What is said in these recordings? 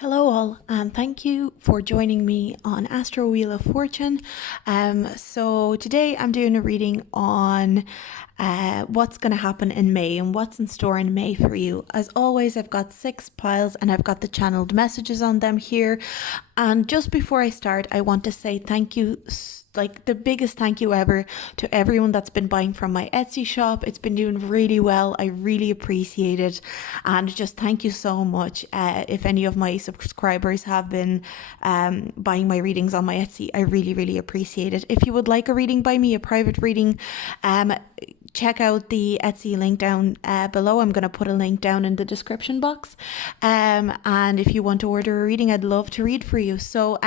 Hello, all, and thank you for joining me on Astro Wheel of Fortune. So today I'm doing a reading on what's going to happen in May and what's in store in May for you. As always, I've got 6 piles and I've got the channeled messages on them here. And just before I start, I want to say thank you, like the biggest thank you ever, to everyone that's been buying from my Etsy shop. It's been doing really well. I really appreciate it, and just thank you so much. If any of my subscribers have been buying my readings on my Etsy, I really appreciate it. If you would like a reading by me, a private reading, check out the Etsy link down below. I'm going to put a link down in the description box. And if you want to order a reading, I'd love to read for you. So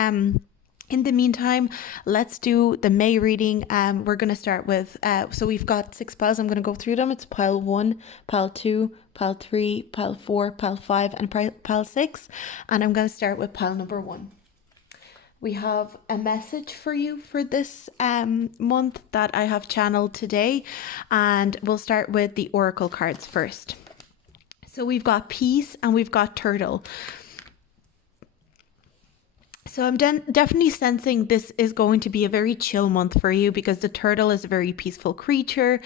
in the meantime, let's do the May reading. We're going to start with, so we've got 6 piles. I'm going to go through them. It's pile 1, pile 2, pile 3, pile 4, pile 5, and pile 6. And I'm going to start with pile number 1. We have a message for you for this month that I have channeled today. And we'll start with the oracle cards first. So we've got peace and we've got turtle. So I'm definitely sensing this is going to be a very chill month for you, because the turtle is a very peaceful creature.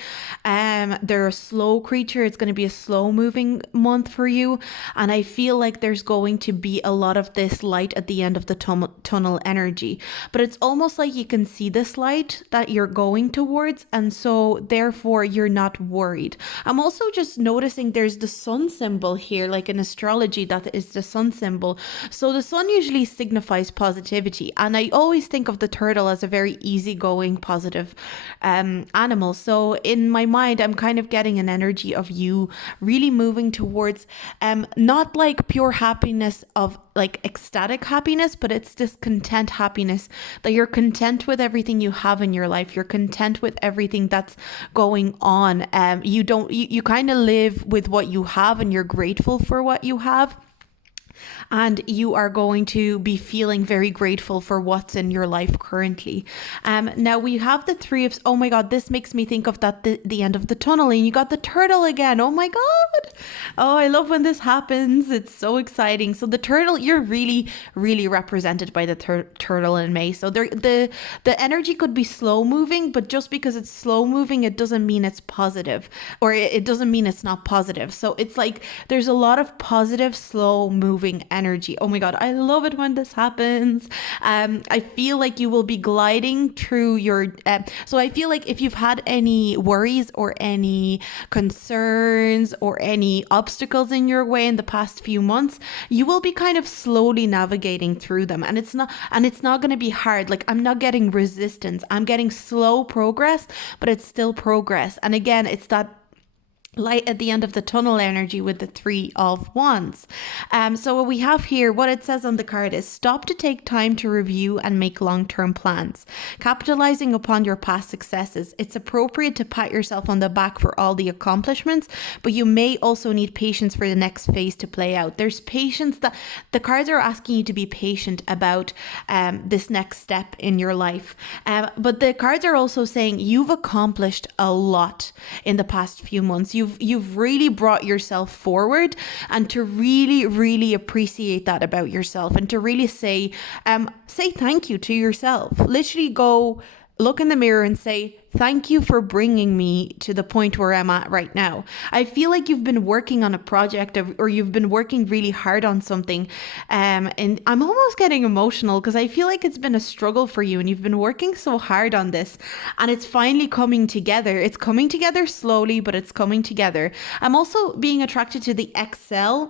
They're a slow creature. It's going to be a slow moving month for you. And I feel like there's going to be a lot of this light at the end of the tunnel energy. But it's almost like you can see this light that you're going towards. And so therefore you're not worried. I'm also just noticing there's the sun symbol here, like in astrology, that is the sun symbol. So the sun usually signifies positivity, and I always think of the turtle as a very easygoing, positive animal. So in my mind, I'm kind of getting an energy of you really moving towards not like pure happiness of like ecstatic happiness, but it's this content happiness, that you're content with everything you have in your life. You're content with everything that's going on. You kind of live with what you have, and you're grateful for what you have. And you are going to be feeling very grateful for what's in your life currently. Now we have the 3 of, oh my God, this makes me think of that the end of the tunnel, and you got the turtle again. Oh my God. Oh, I love when this happens. It's so exciting. So the turtle, you're really represented by the turtle in May. So the energy could be slow moving, but just because it's slow moving, it doesn't mean it's positive, or it doesn't mean it's not positive. So it's like there's a lot of positive, slow moving energy. Oh my God, I love it when this happens. I feel like you will be gliding through your so I feel like if you've had any worries or any concerns or any obstacles in your way in the past few months, you will be kind of slowly navigating through them, and it's not going to be hard. Like, I'm not getting resistance, I'm getting slow progress, but it's still progress. And again, it's that light at the end of the tunnel energy with the 3 of Wands. So what we have here, what it says on the card is, stop to take time to review and make long-term plans. Capitalizing upon your past successes, it's appropriate to pat yourself on the back for all the accomplishments, but you may also need patience for the next phase to play out. There's patience that the cards are asking you to be patient about this next step in your life. But the cards are also saying you've accomplished a lot in the past few months. You've really brought yourself forward, and to really appreciate that about yourself, and to really say thank you to yourself. Literally go look in the mirror and say, thank you for bringing me to the point where I'm at right now. I feel like you've been working on a project, or you've been working really hard on something. And I'm almost getting emotional, because I feel like it's been a struggle for you, and you've been working so hard on this, and it's finally coming together. It's coming together slowly, but it's coming together. I'm also being attracted to the XL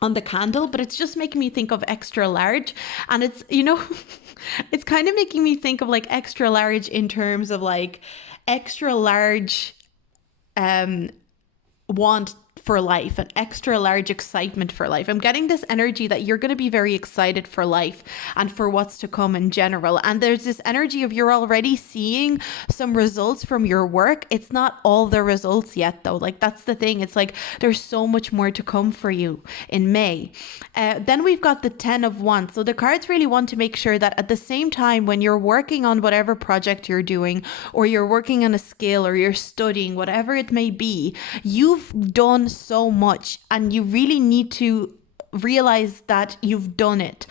on the candle, but it's just making me think of extra large. And it's, it's kind of making me think of like extra large in terms of like extra large want for life, an extra large excitement for life. I'm getting this energy that you're going to be very excited for life and for what's to come in general. And there's this energy of you're already seeing some results from your work. It's not all the results yet, though. Like, that's the thing. It's like there's so much more to come for you in May. Then we've got the 10 of Wands. So the cards really want to make sure that at the same time, when you're working on whatever project you're doing, or you're working on a skill, or you're studying, whatever it may be, you've done so much, and you really need to realize that you've done it.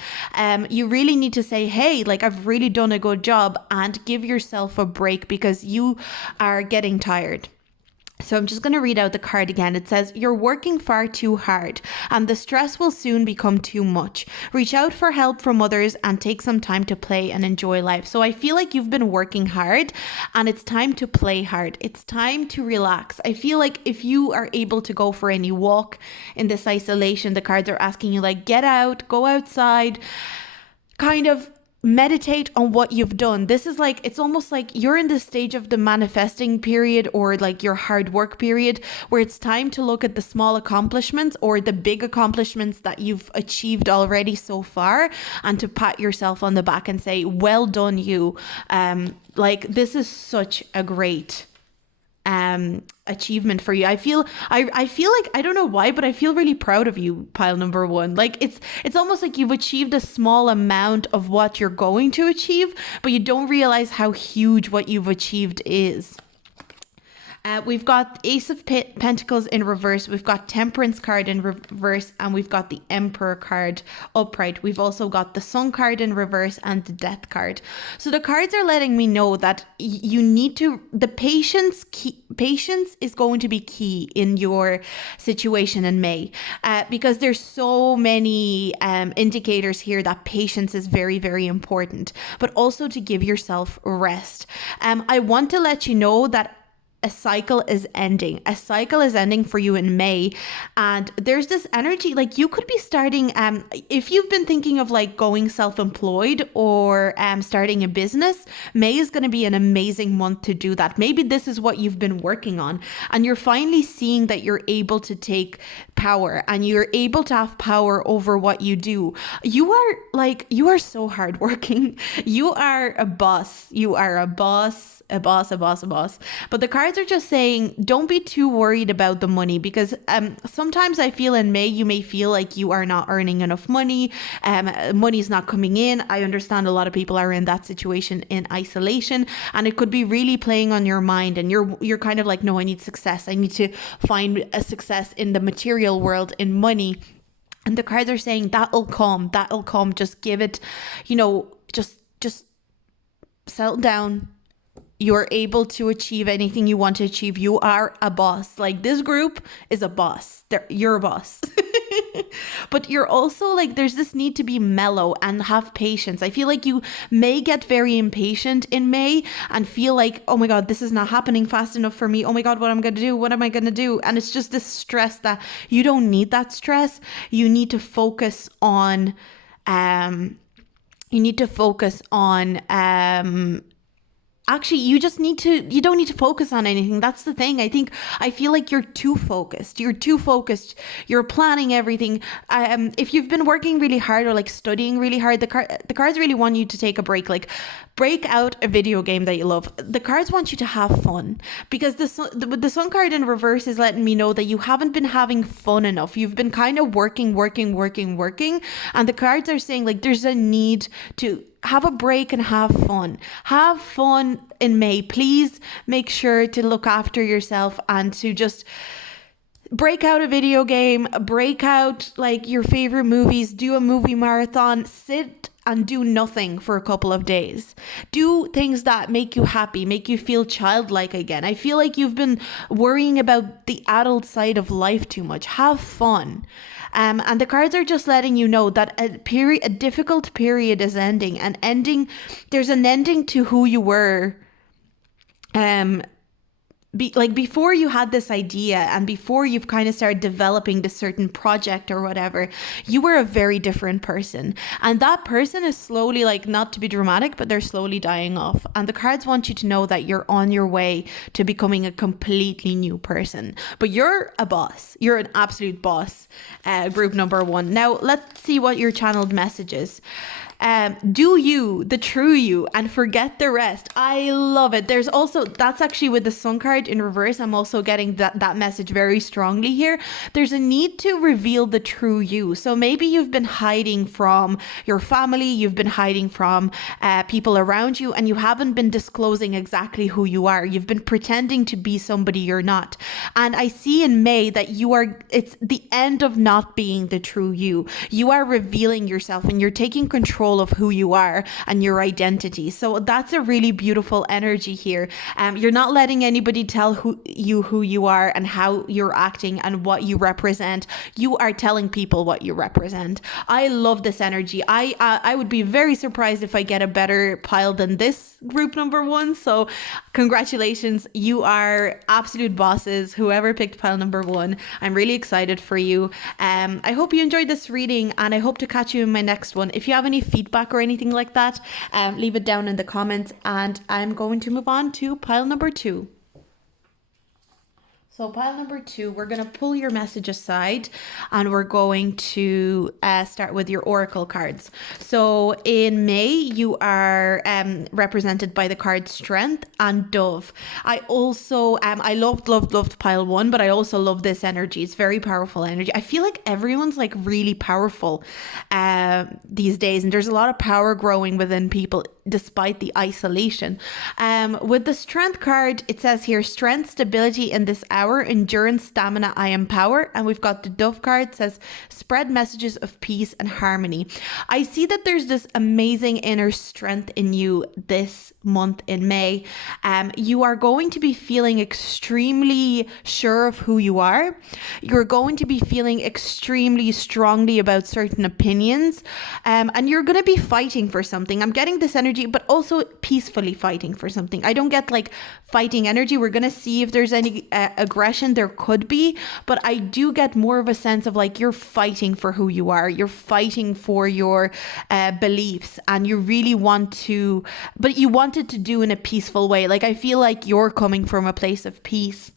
You really need to say, hey, like I've really done a good job, and give yourself a break because you are getting tired. So I'm just going to read out the card again. It says, you're working far too hard and the stress will soon become too much. Reach out for help from others and take some time to play and enjoy life. So I feel like you've been working hard and it's time to play hard. It's time to relax. I feel like if you are able to go for any walk in this isolation, the cards are asking you like, get out, go outside, kind of meditate on what you've done. This is like, it's almost like you're in the stage of the manifesting period or like your hard work period where it's time to look at the small accomplishments or the big accomplishments that you've achieved already so far, and to pat yourself on the back and say, well done you. Like this is such a great achievement for you. I feel like, I don't know why, but I feel really proud of you, pile number one. Like it's almost like you've achieved a small amount of what you're going to achieve, but you don't realize how huge what you've achieved is. We've got Ace of Pentacles in reverse, we've got Temperance card in reverse, and we've got the Emperor card upright. We've also got the Sun card in reverse and the Death card. So the cards are letting me know that you need to, the patience is going to be key in your situation in May, because there's so many indicators here that patience is very, very important, but also to give yourself rest. I want to let you know that a cycle is ending. A cycle is ending for you in May. And there's this energy, like you could be starting, if you've been thinking of like going self-employed or starting a business, May is going to be an amazing month to do that. Maybe this is what you've been working on and you're finally seeing that you're able to take power and you're able to have power over what you do. You are so hardworking. You are a boss. You are a boss. But the cards are just saying, don't be too worried about the money, because sometimes I feel in May, you may feel like you are not earning enough money. Money's not coming in. I understand a lot of people are in that situation in isolation, and it could be really playing on your mind. And you're kind of like, no, I need success. I need to find a success in the material world, in money. And the cards are saying that'll come. Just give it, just settle down. You're able to achieve anything you want to achieve. You are a boss. Like this group is a boss. You're a boss. But you're also like, there's this need to be mellow and have patience. I feel like you may get very impatient in May and feel like, oh my God, this is not happening fast enough for me. Oh my God, what am I going to do? What am I going to do? And it's just this stress that you don't need that stress. You need to focus on, actually, you don't need to focus on anything. That's the thing. I feel like you're too focused. You're planning everything. If you've been working really hard or like studying really hard, the cards really want you to take a break. Like break out a video game that you love. The cards want you to have fun, because the Sun card in reverse is letting me know that you haven't been having fun enough. You've been kind of working. And the cards are saying like there's a need to have a break and have fun. Have fun in May. Please make sure to look after yourself and to just break out a video game, break out like your favorite movies, do a movie marathon, sit and do nothing for a couple of days. Do things that make you happy, make you feel childlike again. I feel like you've been worrying about the adult side of life too much. Have fun. And the cards are just letting you know that a difficult period is ending. There's an ending to who you were. Before you had this idea and before you've kind of started developing this certain project or whatever, you were a very different person. And that person is slowly, like, not to be dramatic, but they're slowly dying off. And the cards want you to know that you're on your way to becoming a completely new person. But you're a boss. You're an absolute boss, group number one. Now, let's see what your channeled message is. Do you, the true you, and forget the rest. I love it. There's also, that's actually with the Sun card. card in reverse, I'm also getting that message very strongly here. There's a need to reveal the true you. So maybe you've been hiding from your family, you've been hiding from people around you, and you haven't been disclosing exactly who you are. You've been pretending to be somebody you're not. And I see in May that it's the end of not being the true you. You are revealing yourself and you're taking control of who you are and your identity. So that's a really beautiful energy here. You're not letting anybody tell who you are and how you're acting and what you represent. You are telling people what you represent. I love this energy. I would be very surprised if I get a better pile than this group number 1. So congratulations. You are absolute bosses. Whoever picked pile number 1, I'm really excited for you. I hope you enjoyed this reading, and I hope to catch you in my next one. If you have any feedback or anything like that, leave it down in the comments, and I'm going to move on to pile number 2. So pile number 2, we're going to pull your message aside and we're going to start with your oracle cards. So in May, you are represented by the card Strength and Dove. I also, I loved pile 1, but I also love this energy. It's very powerful energy. I feel like everyone's like really powerful these days, and there's a lot of power growing within people despite the isolation. With the Strength card, it says here, strength, stability in this hour, endurance, stamina, I am power. And we've got the Dove card, says spread messages of peace and harmony. I see that there's this amazing inner strength in you this month in May. You are going to be feeling extremely sure of who you are. You're going to be feeling extremely strongly about certain opinions, and you're going to be fighting for something. I'm getting this energy, but also peacefully fighting for something. I don't get like fighting energy. We're going to see if there's any aggression. There could be, but I do get more of a sense of like you're fighting for who you are. You're fighting for your beliefs, and you really want to, but you want it to do in a peaceful way. Like I feel like you're coming from a place of peace.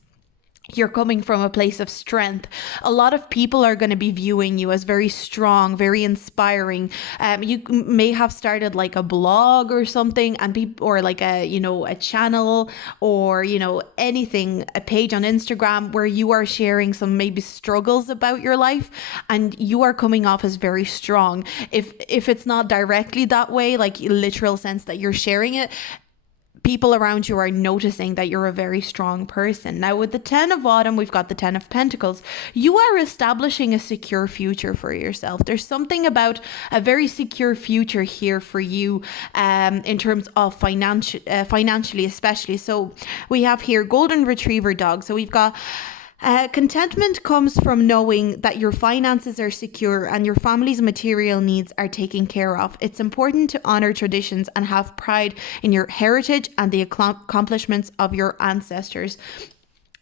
You're coming from a place of strength. A lot of people are going to be viewing you as very strong, very inspiring. You may have started like a blog or something, and or like a channel, or anything, a page on Instagram where you are sharing some maybe struggles about your life, and you are coming off as very strong. If it's not directly that way, like literal sense that you're sharing it, people around you are noticing that you're a very strong person. Now, with the 10 of Autumn, we've got the 10 of Pentacles. You are establishing a secure future for yourself. There's something about a very secure future here for you in terms of financially, especially. So we have here Golden Retriever Dog. So we've got contentment comes from knowing that your finances are secure and your family's material needs are taken care of. It's important to honor traditions and have pride in your heritage and the accomplishments of your ancestors.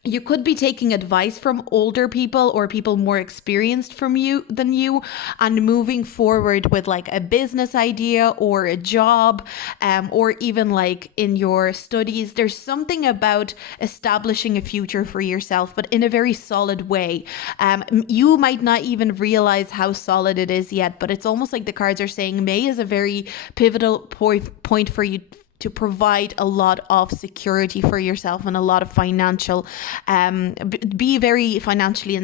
You could be taking advice from older people or people more experienced than you, and moving forward with like a business idea or a job, or even like in your studies. There's something about establishing a future for yourself, but in a very solid way. You might not even realize how solid it is yet, but it's almost like the cards are saying May is a very pivotal point for you to provide a lot of security for yourself and a lot of financial, be very financially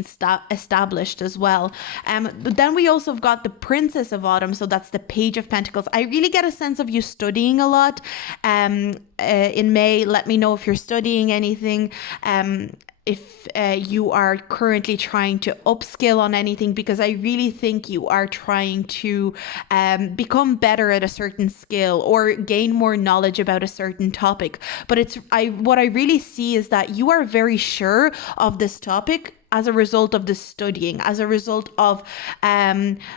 established as well. But then we also have got the Princess of Autumn, so that's the Page of Pentacles. I really get a sense of you studying a lot in May. Let me know if you're studying anything. If you are currently trying to upskill on anything, because I really think you are trying to become better at a certain skill or gain more knowledge about a certain topic. But what I really see is that you are very sure of this topic as a result of the studying, as a result of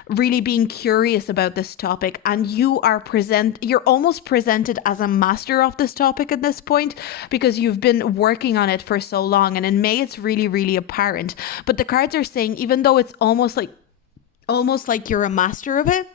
really being curious about this topic, and you're almost presented as a master of this topic at this point because you've been working on it for so long, and in May it's really, really apparent. But the cards are saying, even though it's almost like you're a master of it,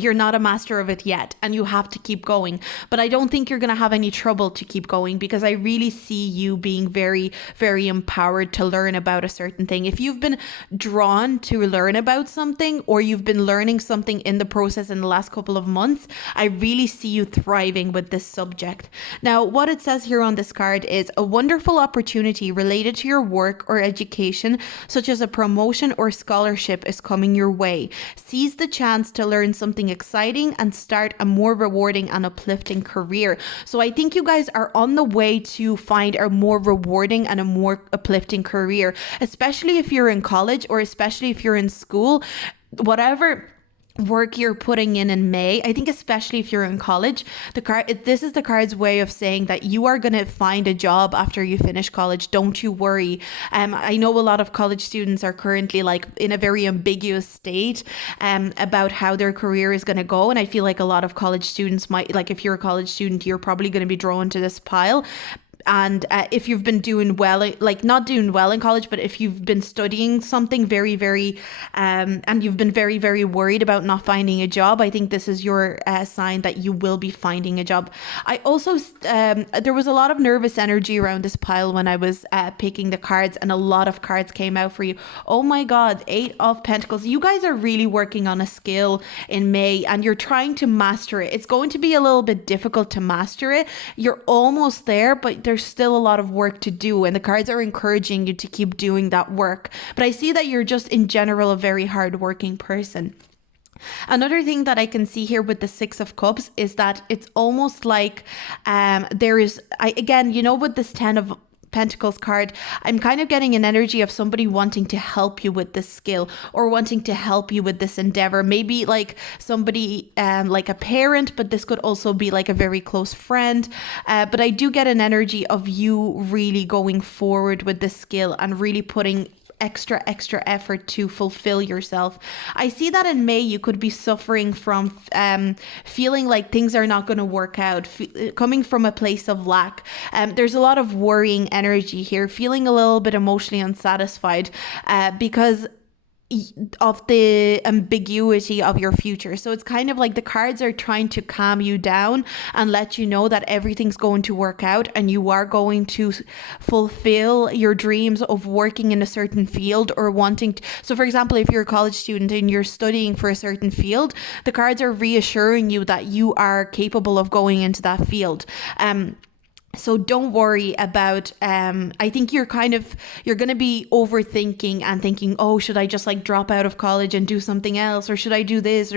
you're not a master of it yet, and you have to keep going. But I don't think you're going to have any trouble to keep going, because I really see you being very, very empowered to learn about a certain thing. If you've been drawn to learn about something, or you've been learning something in the process in the last couple of months, I really see you thriving with this subject. Now, what it says here on this card is a wonderful opportunity related to your work or education, such as a promotion or scholarship, is coming your way. Seize the chance to learn something exciting and start a more rewarding and uplifting career. So I think you guys are on the way to find a more rewarding and a more uplifting career, especially if you're in college, or especially if you're in school. Whatever work you're putting in May, I think especially if you're in college, this is the card's way of saying that you are going to find a job after you finish college. Don't you worry. I know a lot of college students are currently like in a very ambiguous state about how their career is going to go, and I feel like a lot of college students might, like, if you're a college student, you're probably going to be drawn to this pile. And if you've been doing well, like not doing well in college, but if you've been studying something very, very, and you've been very, very worried about not finding a job, I think this is your sign that you will be finding a job. I also, there was a lot of nervous energy around this pile when I was picking the cards, and a lot of cards came out for you. Oh my God, 8 of Pentacles. You guys are really working on a skill in May, and you're trying to master it. It's going to be a little bit difficult to master it. You're almost there, but there's still a lot of work to do, and the cards are encouraging you to keep doing that work. But I see that you're just in general a very hardworking person. Another thing that I can see here with the 6 of Cups is that it's almost like there is, again, you know, with this 10 of Pentacles card, I'm kind of getting an energy of somebody wanting to help you with this skill, or wanting to help you with this endeavor. Maybe like somebody like a parent, but this could also be like a very close friend. But I do get an energy of you really going forward with this skill and really putting extra effort to fulfill yourself. I see that in May you could be suffering from feeling like things are not going to work out, coming from a place of lack. There's a lot of worrying energy here, feeling a little bit emotionally unsatisfied because of the ambiguity of your future. So it's kind of like the cards are trying to calm you down and let you know that everything's going to work out, and you are going to fulfill your dreams of working in a certain field or wanting to. So for example, if you're a college student and you're studying for a certain field, the cards are reassuring you that you are capable of going into that field. So don't worry about, I think you're going to be overthinking and thinking, oh, should I just like drop out of college and do something else? Or should I do this?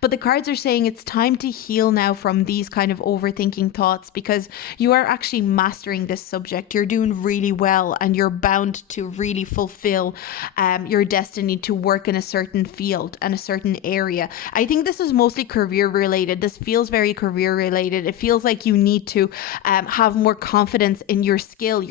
But the cards are saying it's time to heal now from these kind of overthinking thoughts, because you are actually mastering this subject. You're doing really well, and you're bound to really fulfill your destiny to work in a certain field and a certain area. I think this is mostly career related. This feels very career related. It feels like you need to have more confidence in your skill.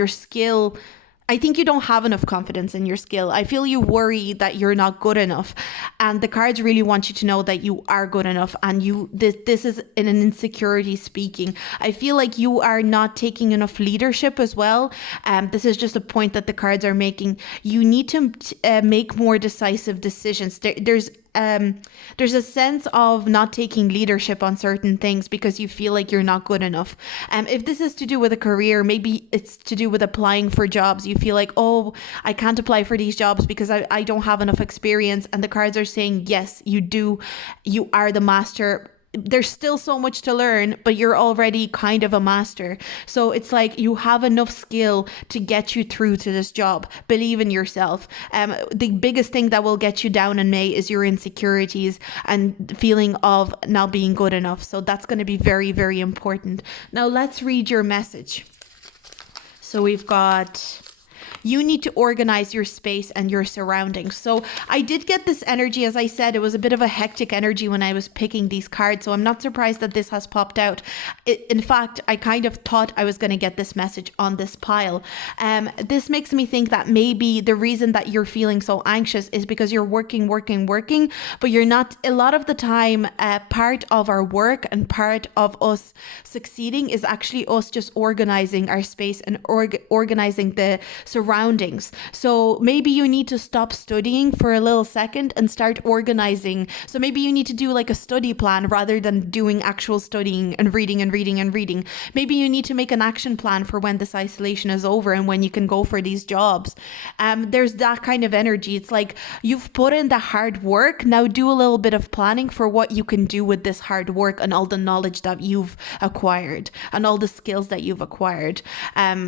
I think you don't have enough confidence in your skill. I feel you worry that you're not good enough, and the cards really want you to know that you are good enough, and this is in an insecurity speaking. I feel like you are not taking enough leadership as well. This is just a point that the cards are making. You need to make more decisive decisions. There's a sense of not taking leadership on certain things because you feel like you're not good enough. If this is to do with a career, maybe it's to do with applying for jobs. You feel like, oh, I can't apply for these jobs because I don't have enough experience. And the cards are saying, yes, you do. You are the master. There's still so much to learn, but you're already kind of a master. So it's like you have enough skill to get you through to this job. Believe in yourself. The biggest thing that will get you down in May is your insecurities and feeling of not being good enough. So that's going to be very, very important. Now let's read your message. So we've got, you need to organize your space and your surroundings. So I did get this energy. As I said, it was a bit of a hectic energy when I was picking these cards. So I'm not surprised that this has popped out. In fact, I kind of thought I was going to get this message on this pile. This makes me think that maybe the reason that you're feeling so anxious is because you're working, but you're not. A lot of the time, part of our work and part of us succeeding is actually us just organizing our space and organizing the surroundings surroundings. So maybe you need to stop studying for a little second and start organizing. So maybe you need to do like a study plan rather than doing actual studying and reading and reading and reading. Maybe you need to make an action plan for when this isolation is over and when you can go for these jobs. There's that kind of energy. It's like you've put in the hard work. Now do a little bit of planning for what you can do with this hard work and all the knowledge that you've acquired and all the skills that you've acquired.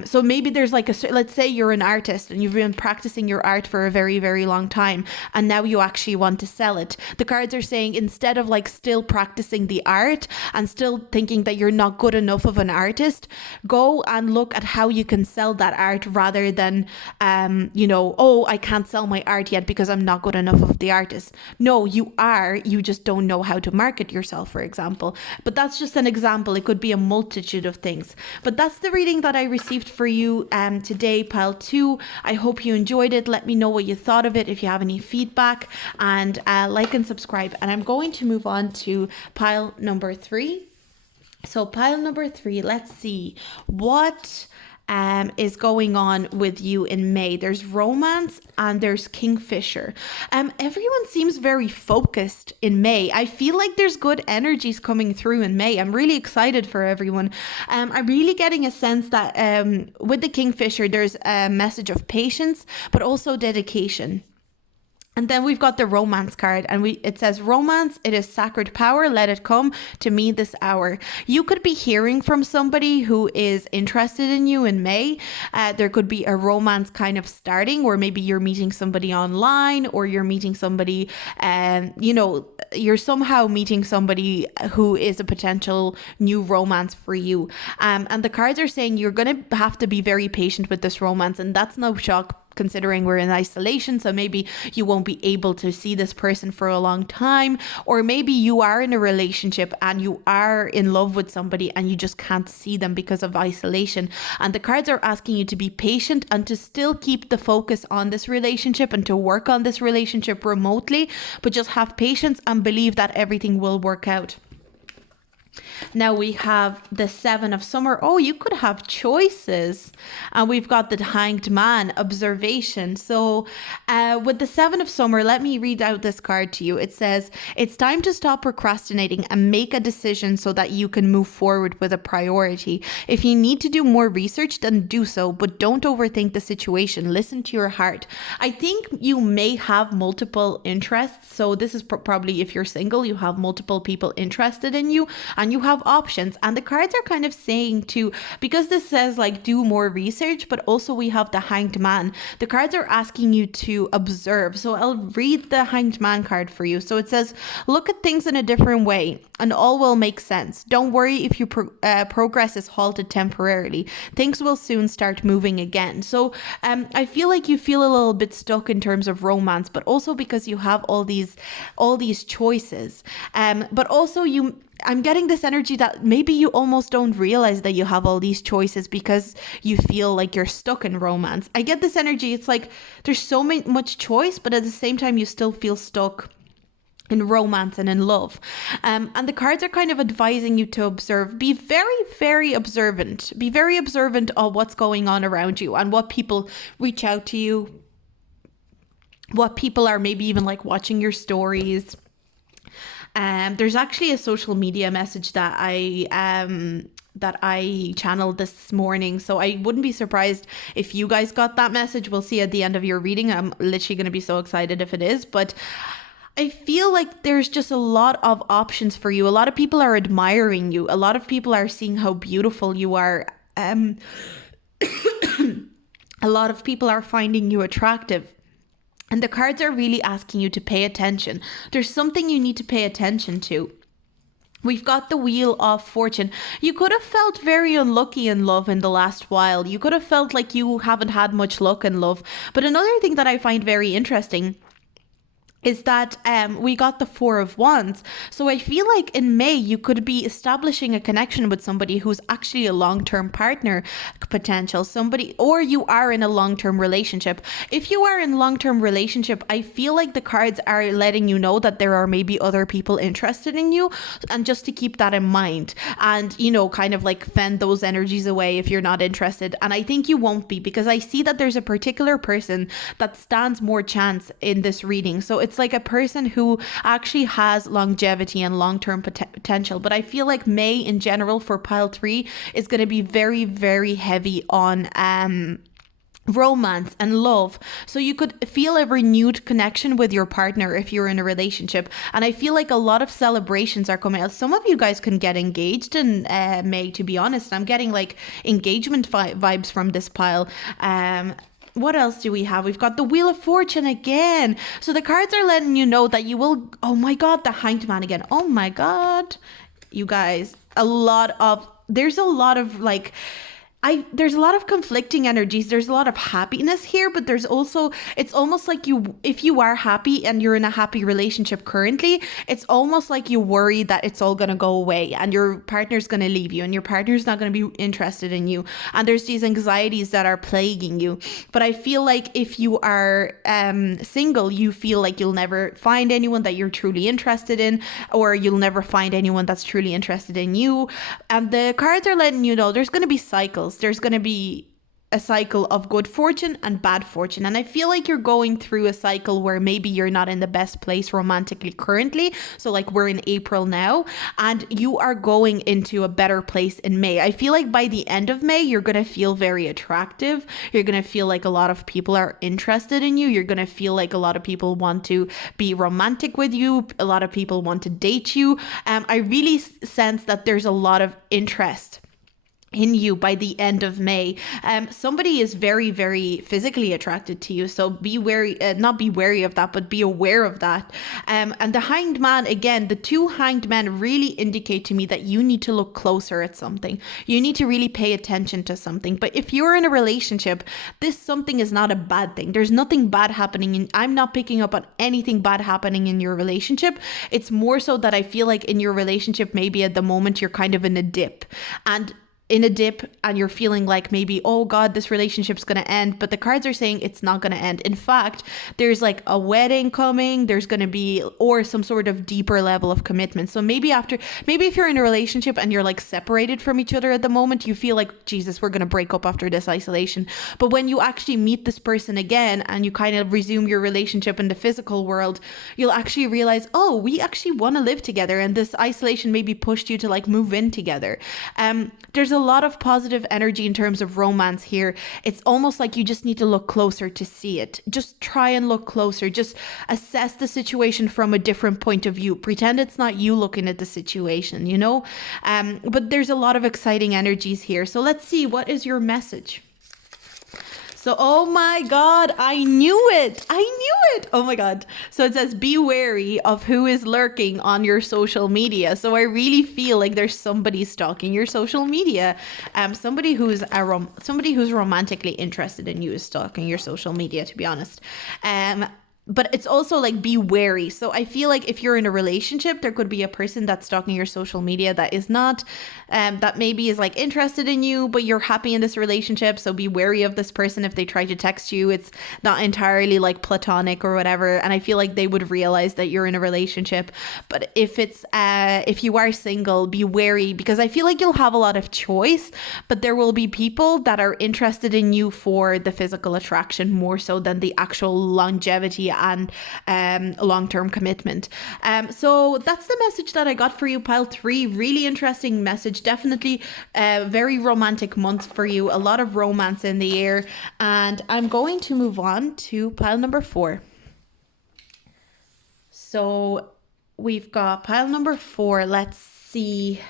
So maybe there's like let's say you're an artist and you've been practicing your art for a very, very long time, and now you actually want to sell it. The cards are saying, instead of like still practicing the art and still thinking that you're not good enough of an artist, go and look at how you can sell that art rather than, oh, I can't sell my art yet because I'm not good enough of the artist. No, you are. You just don't know how to market yourself, for example. But that's just an example. It could be a multitude of things. But that's the reading that I received for you today, pile 2. I hope you enjoyed it. Let me know what you thought of it if you have any feedback, and like and subscribe. And I'm going to move on to pile number 3. So pile number 3, let's see what is going on with you in May. There's romance and there's Kingfisher. Everyone seems very focused in May. I feel like there's good energies coming through in May. I'm really excited for everyone. I'm really getting a sense that with the Kingfisher, there's a message of patience, but also dedication. And then we've got the romance card, and it says, romance, it is sacred power, let it come to me this hour. You could be hearing from somebody who is interested in you in May. There could be a romance kind of starting, or maybe you're meeting somebody online, or you're meeting somebody, you're somehow meeting somebody who is a potential new romance for you. And the cards are saying you're going to have to be very patient with this romance, and that's no shock, considering we're in isolation. So maybe you won't be able to see this person for a long time, or maybe you are in a relationship and you are in love with somebody and you just can't see them because of isolation. And the cards are asking you to be patient and to still keep the focus on this relationship and to work on this relationship remotely, but just have patience and believe that everything will work out. Now we have the 7 of Summer. Oh, you could have choices. And we've got the Hanged Man, observation. So with the 7 of Summer, let me read out this card to you. It says, it's time to stop procrastinating and make a decision so that you can move forward with a priority. If you need to do more research, then do so, but don't overthink the situation. Listen to your heart. I think you may have multiple interests. So this is probably, if you're single, you have multiple people interested in you and you have options. And the cards are kind of saying to, because this says like do more research, but also we have the Hanged Man. The cards are asking you to observe. So I'll read the Hanged Man card for you. So it says, look at things in a different way and all will make sense. Don't worry if your progress is halted temporarily. Things will soon start moving again. So I feel like you feel a little bit stuck in terms of romance, but also because you have all these choices. But also I'm getting this energy that maybe you almost don't realize that you have all these choices because you feel like you're stuck in romance. I get this energy. It's like there's so much choice, but at the same time, you still feel stuck in romance and in love. And the cards are kind of advising you to observe. Be very, very observant. Be very observant of what's going on around you and what people reach out to you, what people are maybe even like watching your stories. There's actually a social media message that I channeled this morning. So I wouldn't be surprised if you guys got that message. We'll see at the end of your reading. I'm literally going to be so excited if it is. But I feel like there's just a lot of options for you. A lot of people are admiring you. A lot of people are seeing how beautiful you are. A lot of people are finding you attractive. And the cards are really asking you to pay attention. There's something you need to pay attention to. We've got the Wheel of Fortune. You could have felt very unlucky in love in the last while. You could have felt like you haven't had much luck in love. But another thing that I find very interesting is that we got the Four of Wands. So I feel like in May, you could be establishing a connection with somebody who's actually a long-term partner potential, somebody, or you are in a long-term relationship. If you are in long-term relationship, I feel like the cards are letting you know that there are maybe other people interested in you, and just to keep that in mind and, you know, kind of like fend those energies away if you're not interested. And I think you won't be, because I see that there's a particular person that stands more chance in this reading. So it's like a person who actually has longevity and long-term potential. But I feel like May in general for pile 3 is going to be very, very heavy on romance and love. So you could feel a renewed connection with your partner if you're in a relationship. And I feel like a lot of celebrations are coming out. Some of you guys can get engaged in May, to be honest. I'm getting like engagement vibes from this pile. What else do we have? We've got the Wheel of Fortune again. So the cards are letting you know that you will, oh my God, the Hanged Man again. Oh my God, you guys, there's a lot of like, there's a lot of conflicting energies. There's a lot of happiness here, but there's also, it's almost like if you are happy and you're in a happy relationship currently, it's almost like you worry that it's all going to go away and your partner's going to leave you and your partner's not going to be interested in you. And there's these anxieties that are plaguing you. But I feel like if you are single, you feel like you'll never find anyone that you're truly interested in, or you'll never find anyone that's truly interested in you. And the cards are letting you know there's going to be cycles. There's going to be a cycle of good fortune and bad fortune. And I feel like you're going through a cycle where maybe you're not in the best place romantically currently. So like we're in April now, and you are going into a better place in May. I feel like by the end of May, you're going to feel very attractive. You're going to feel like a lot of people are interested in you. You're going to feel like a lot of people want to be romantic with you. A lot of people want to date you. I really sense that there's a lot of interest in you by the end of May. Somebody is very, very physically attracted to you. So be wary, not be wary of that, but be aware of that. And the Hanged Man, again, the two Hanged Men really indicate to me that you need to look closer at something. You need to really pay attention to something. But if you're in a relationship, this something is not a bad thing. There's nothing bad happening. I'm not picking up on anything bad happening in your relationship. It's more so that I feel like in your relationship, maybe at the moment you're kind of in a dip. And you're feeling like maybe, oh God, this relationship's going to end. But the cards are saying it's not going to end. In fact, there's like a wedding coming. There's going to be, or some sort of deeper level of commitment. So maybe if you're in a relationship and you're like separated from each other at the moment, you feel like, Jesus, we're going to break up after this isolation. But when you actually meet this person again and you kind of resume your relationship in the physical world, you'll actually realize, oh, we actually want to live together. And this isolation maybe pushed you to like move in together. There's a lot of positive energy in terms of romance here. It's almost like you just need to look closer to see it. Just try and look closer. Just assess the situation from a different point of view. Pretend it's not you looking at the situation, you know? But there's a lot of exciting energies here. So let's see, what is your message? So, oh my God, I knew it. Oh my God. So it says, be wary of who is lurking on your social media. So I really feel like there's somebody stalking your social media. Somebody who's romantically interested in you is stalking your social media, to be honest. But it's also like, be wary. So I feel like if you're in a relationship, there could be a person that's stalking your social media that is not, that maybe is like interested in you, but you're happy in this relationship. So be wary of this person. If they try to text you, it's not entirely like platonic or whatever. And I feel like they would realize that you're in a relationship. But if you are single, be wary, because I feel like you'll have a lot of choice, but there will be people that are interested in you for the physical attraction more so than the actual longevity and long-term commitment. So that's the message that I got for you, pile 3. Really interesting message. Definitely a very romantic month for you. A lot of romance in the air. And I'm going to move on to pile number 4. So we've got pile number 4. Let's see.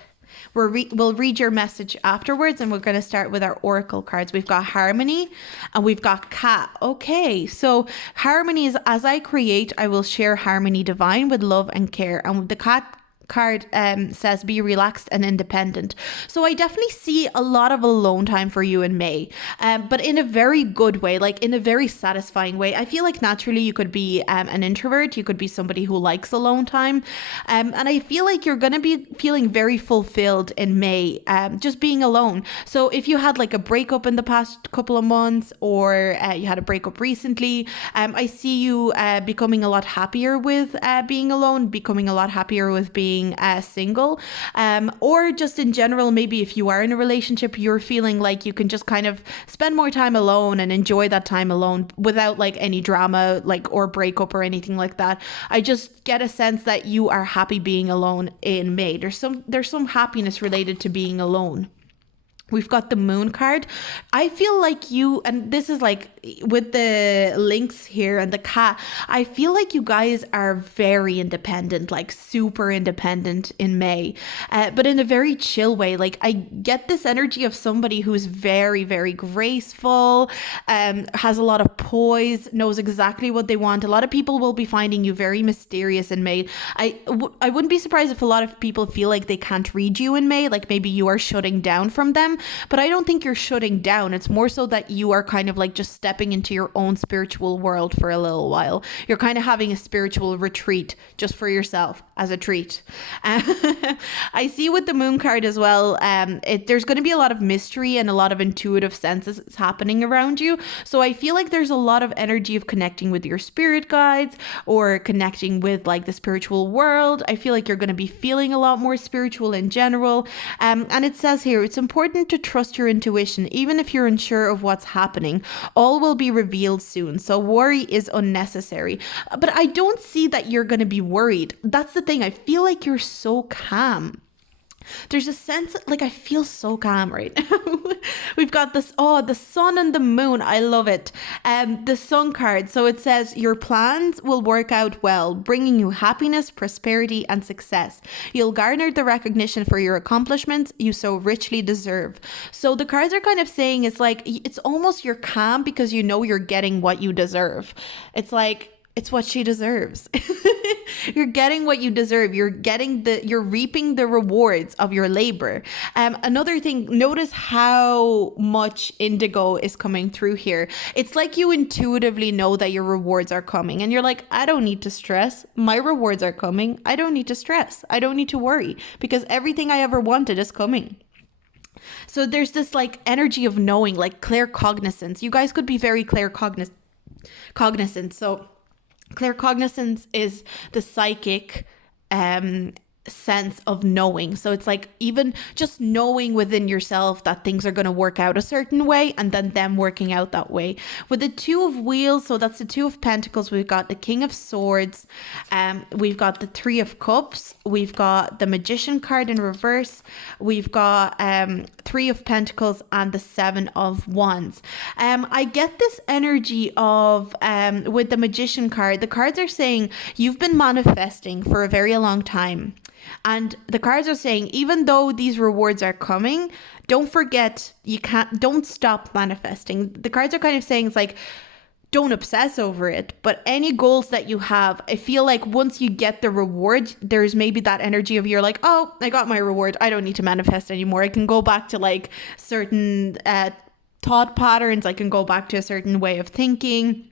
We'll read your message afterwards, and we're going to start with our oracle cards. We've got Harmony and we've got Cat. Okay, so Harmony is, as I create, I will share harmony divine with love and care. And the Cat card says be relaxed and independent. So I definitely see a lot of alone time for you in May, but in a very good way, like in a very satisfying way. I feel like naturally you could be an introvert, you could be somebody who likes alone time, and I feel like you're going to be feeling very fulfilled in May, just being alone. So if you had like a breakup in the past couple of months, or you had a breakup recently, I see you becoming a lot happier with being alone, becoming a lot happier with being single, or just in general, maybe if you are in a relationship, you're feeling like you can just kind of spend more time alone and enjoy that time alone without like any drama, like, or breakup or anything like that. I just get a sense that you are happy being alone in May. There's some happiness related to being alone. We've got the moon card. I feel like you, and this is like with the links here and the cat, I feel like you guys are very independent, like super independent in May, but in a very chill way. Like I get this energy of somebody who's very, very graceful, has a lot of poise, knows exactly what they want. A lot of people will be finding you very mysterious in May. I wouldn't be surprised if a lot of people feel like they can't read you in May, like maybe you are shutting down from them. But I don't think you're shutting down. It's more so that you are kind of like just stepping into your own spiritual world for a little while. You're kind of having a spiritual retreat just for yourself as a treat. I see with the moon card as well, there's going to be a lot of mystery and a lot of intuitive senses happening around you. So I feel like there's a lot of energy of connecting with your spirit guides or connecting with like the spiritual world. I feel like you're going to be feeling a lot more spiritual in general. And it says here, it's important to trust your intuition, even if you're unsure of what's happening. All will be revealed soon, so worry is unnecessary. But I don't see that you're going to be worried. That's the thing. I feel like you're so calm. There's a sense, like, I feel so calm right now. We've got this, the sun and the moon. I love it. The sun card. So it says your plans will work out well, bringing you happiness, prosperity, and success. You'll garner the recognition for your accomplishments you so richly deserve. So the cards are kind of saying it's like, it's almost you're calm because you know you're getting what you deserve. It's like, it's what she deserves. You're getting what you deserve. You're reaping the rewards of your labor. Another thing, notice how much indigo is coming through here. It's like you intuitively know that your rewards are coming and you're like, I don't need to stress. My rewards are coming. I don't need to stress. I don't need to worry because everything I ever wanted is coming. So there's this like energy of knowing, like claircognizance. You guys could be very claircognizant. So claircognizance is the psychic sense of knowing. So it's like even just knowing within yourself that things are going to work out a certain way and then them working out that way. With the Two of Wheels, so that's the Two of Pentacles, we've got the King of Swords, we've got the Three of Cups, we've got the Magician card in reverse, we've got Three of Pentacles and the Seven of Wands. I get this energy of with the Magician card, the cards are saying you've been manifesting for a very long time. And the cards are saying, even though these rewards are coming, don't forget, don't stop manifesting. The cards are kind of saying it's like, don't obsess over it. But any goals that you have, I feel like once you get the reward, there's maybe that energy of you're like, oh, I got my reward. I don't need to manifest anymore. I can go back to like certain thought patterns. I can go back to a certain way of thinking.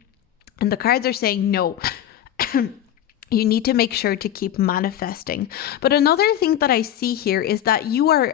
And the cards are saying, no. You need to make sure to keep manifesting. But another thing that I see here is that you are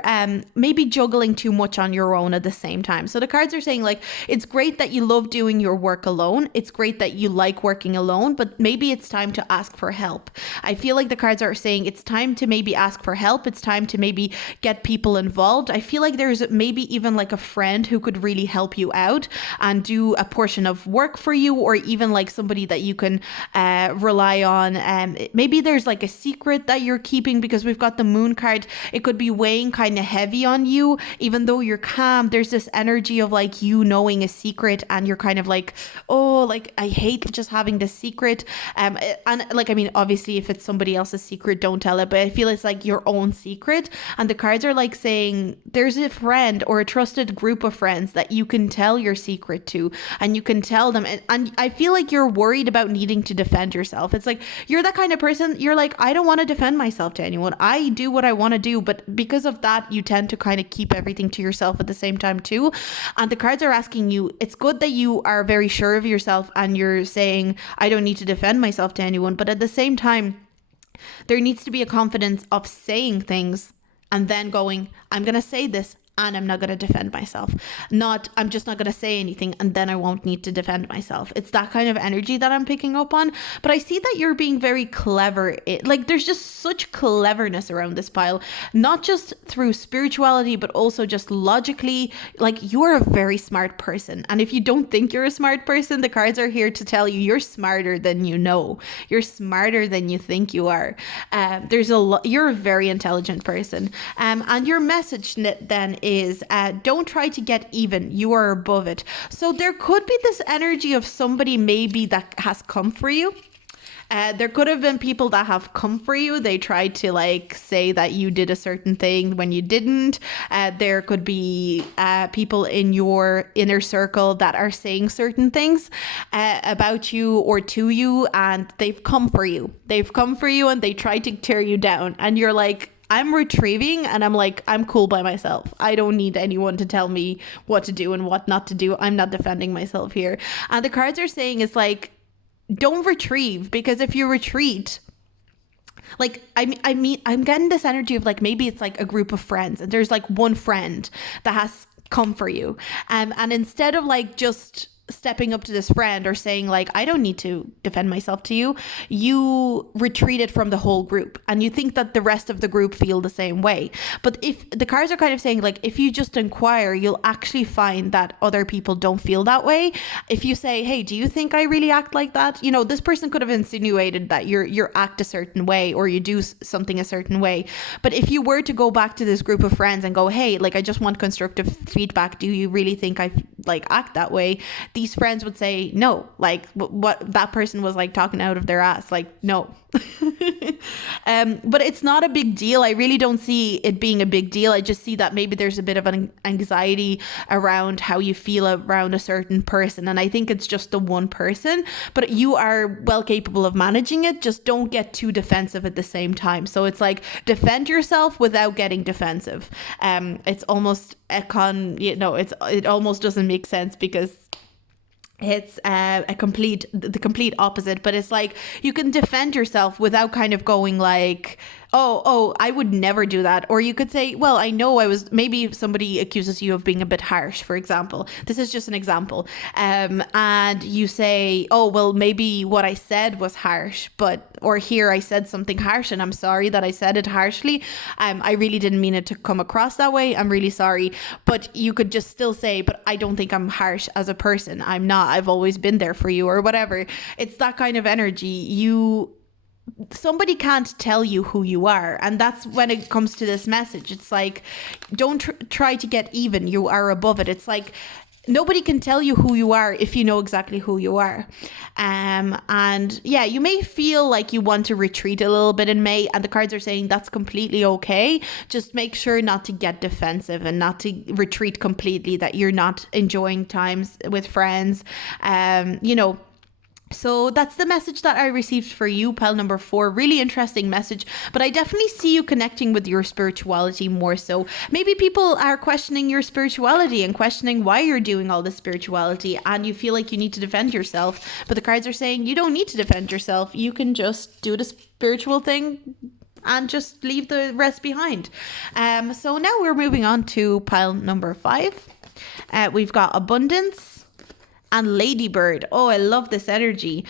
maybe juggling too much on your own at the same time. So the cards are saying like, it's great that you love doing your work alone. It's great that you like working alone, but maybe it's time to ask for help. I feel like the cards are saying it's time to maybe ask for help. It's time to maybe get people involved. I feel like there's maybe even like a friend who could really help you out and do a portion of work for you, or even like somebody that you can rely on. Maybe there's like a secret that you're keeping, because we've got the Moon card. It could be weighing kind of heavy on you, even though you're calm. There's this energy of like you knowing a secret, and you're kind of like, oh, like I hate just having this secret. And like, I mean, obviously if it's somebody else's secret, don't tell it, but I feel it's like your own secret. And the cards are like saying there's a friend or a trusted group of friends that you can tell your secret to, and you can tell them. And I feel like you're worried about needing to defend yourself. It's like you're you're that kind of person, you're like, I don't want to defend myself to anyone. I do what I want to do. But because of that, you tend to kind of keep everything to yourself at the same time too. And the cards are asking you, it's good that you are very sure of yourself and you're saying, I don't need to defend myself to anyone. But at the same time, there needs to be a confidence of saying things and then going, I'm going to say this and I'm not going to defend myself. Not, I'm just not going to say anything and then I won't need to defend myself. It's that kind of energy that I'm picking up on. But I see that you're being very clever. Like there's just such cleverness around this pile, not just through spirituality, but also just logically. Like you're a very smart person. And if you don't think you're a smart person, the cards are here to tell you you're smarter than you know. You're smarter than you think you are. You're a very intelligent person. And your message then is don't try to get even. You are above it. So there could be this energy of somebody maybe that has come for you. There could have been people that have come for you. They tried to like say that you did a certain thing when you didn't. There could be people in your inner circle that are saying certain things about you or to you, and they've come for you. They've come for you and they tried to tear you down. And you're like, I'm retrieving and I'm like, I'm cool by myself. I don't need anyone to tell me what to do and what not to do. I'm not defending myself here. And the cards are saying it's like, don't retrieve, because if you retreat, like, I mean, I'm getting this energy of like, maybe it's like a group of friends and there's like one friend that has come for you. And instead of like just stepping up to this friend or saying like, I don't need to defend myself to you, you retreated from the whole group and you think that the rest of the group feel the same way. But if the cards are kind of saying like, if you just inquire, you'll actually find that other people don't feel that way. If you say, hey, do you think I really act like that? You know, this person could have insinuated that you act a certain way or you do something a certain way. But if you were to go back to this group of friends and go, hey, like, I just want constructive feedback. Do you really think I like act that way? These friends would say no, like what that person was like talking out of their ass, like no. But it's not a big deal. I really don't see it being a big deal. I just see that maybe there's a bit of an anxiety around how you feel around a certain person, and I think it's just the one person, but you are well capable of managing it. Just don't get too defensive at the same time. So it's like, defend yourself without getting defensive. It's almost it almost doesn't make sense because it's the complete opposite. But it's like, you can defend yourself without kind of going like, oh, I would never do that. Or you could say, well, I know maybe if somebody accuses you of being a bit harsh, for example, this is just an example. And you say, oh, well, maybe what I said was harsh, or here I said something harsh and I'm sorry that I said it harshly. I really didn't mean it to come across that way. I'm really sorry. But you could just still say, but I don't think I'm harsh as a person. I'm not. I've always been there for you, or whatever. It's that kind of energy. Somebody can't tell you who you are, and that's when it comes to this message. It's like, don't try to get even. You are above it. It's like, nobody can tell you who you are if you know exactly who you are. And yeah, you may feel like you want to retreat a little bit in May, and the cards are saying that's completely okay. Just make sure not to get defensive and not to retreat completely, that you're not enjoying times with friends. So that's the message that I received for you, pile number 4. Really interesting message, but I definitely see you connecting with your spirituality more so. Maybe people are questioning your spirituality and questioning why you're doing all this spirituality, and you feel like you need to defend yourself. But the cards are saying you don't need to defend yourself. You can just do the spiritual thing and just leave the rest behind. So now we're moving on to pile number 5. We've got abundance and ladybird. Oh, I love this energy.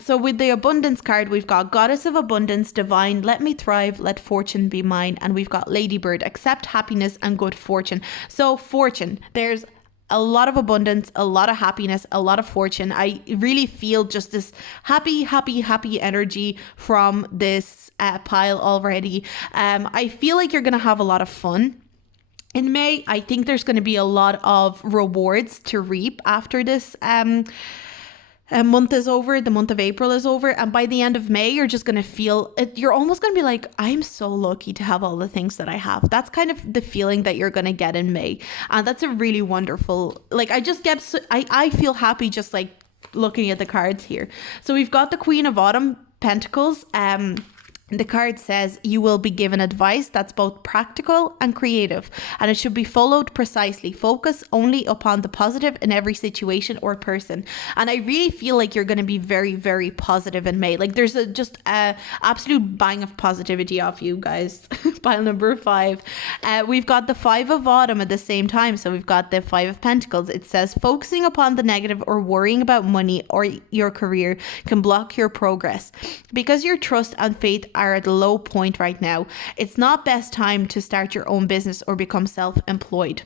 So with the abundance card, we've got goddess of abundance, divine, let me thrive, let fortune be mine. And we've got ladybird, accept happiness and good fortune. So fortune, there's a lot of abundance, a lot of happiness, a lot of fortune. I really feel just this happy energy from this pile already. I feel like you're going to have a lot of fun in May. I think there's going to be a lot of rewards to reap after this month is over. The month of April is over. And by the end of May, you're just going to feel it. You're almost going to be like, I'm so lucky to have all the things that I have. That's kind of the feeling that you're going to get in May. And that's a really wonderful, like, I feel happy just like looking at the cards here. So we've got the Queen of Autumn Pentacles, the card says you will be given advice that's both practical and creative, and it should be followed precisely. Focus only upon the positive in every situation or person. And I really feel like you're going to be very, very positive in May. Like there's just a absolute bang of positivity off you guys. Pile number 5. We've got the 5 of Autumn at the same time. So we've got the 5 of Pentacles. It says focusing upon the negative or worrying about money or your career can block your progress. Because your trust and faith are at a low point right now, it's not best time to start your own business or become self-employed.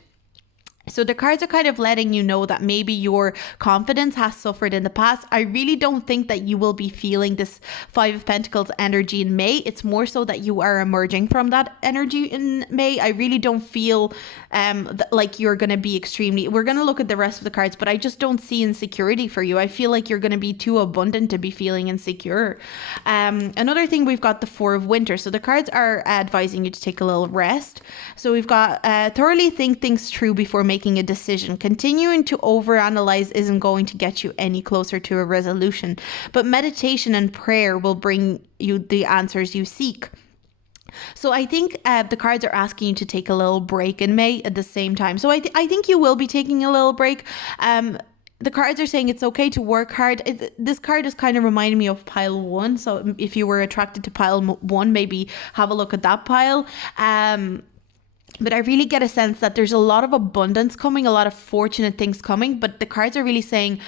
So the cards are kind of letting you know that maybe your confidence has suffered in the past. I really don't think that you will be feeling this 5 of Pentacles energy in May. It's more so that you are emerging from that energy in May. I really don't feel like you're going to be extremely... We're going to look at the rest of the cards, but I just don't see insecurity for you. I feel like you're going to be too abundant to be feeling insecure. Another thing, we've got the 4 of Winter. So the cards are advising you to take a little rest. So we've got thoroughly think things through before making a decision. Continuing to overanalyze isn't going to get you any closer to a resolution, but meditation and prayer will bring you the answers you seek. So I think the cards are asking you to take a little break in May at the same time. So I think you will be taking a little break. The cards are saying it's okay to work hard. This card is kind of reminding me of pile 1. So if you were attracted to pile 1, maybe have a look at that pile. But I really get a sense that there's a lot of abundance coming, a lot of fortunate things coming. But the cards are really saying